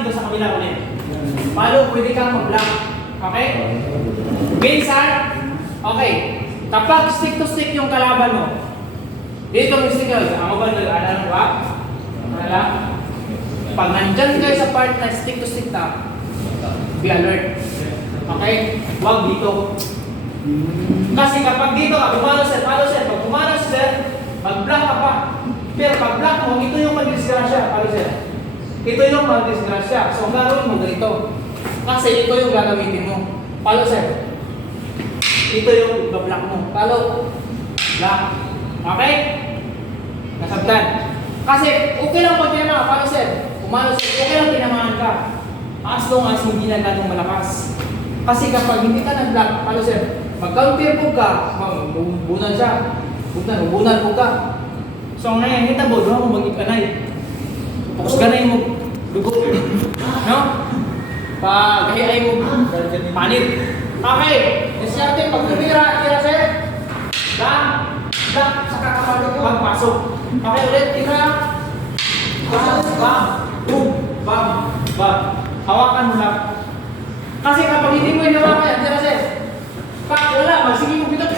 dito sa kabila ulit. Palo, pwede kang mag-block. Okay? Minsan, okay. Kapag stick to stick yung kalaban mo, dito mo stick ka. Ako ba nag-alala ba? Alala? Pag nandyan kayo sa part na stick to stick na, be alert. Okay? Huwag dito. Kasi kapag dito ka, pumalo sir. Pag pumalo sir, mag-block ka pa. Pero pag block mo, ito yung mag-disgrasya. Palo sir. Ito yung mag-disgrasya. So, ang gagawin mo ganito. Kasi ito yung gagamitin mo. Palo sir. Ito yung block mo. Palo. Block. Okay? Nasabtan. Kasi okay lang pag tinamaan. Palo sir. Pumalo sir. Okay lang tinamaan ka. As long as hindi na ganong malakas. Kasi kapag hindi ka nag-block, palo sir, mag-counter po ka, bubunan siya. Bubunan po ka. So, ang nangyayang kita mo, doon mo mag-ikanay. Tapos ganay mo, dugo. No? Pag-hayay mo, panit. Okay. Disyarte, pag tumira, tira sir. Lang, sa kakapalo ko, magpasok. Okay, ulit, tira. Bam, boom, bam, bam. Hawakan mo lang. Kasi kapag hindi mo hinawakan yan, tira sir. Pag wala, magsige mo bitot.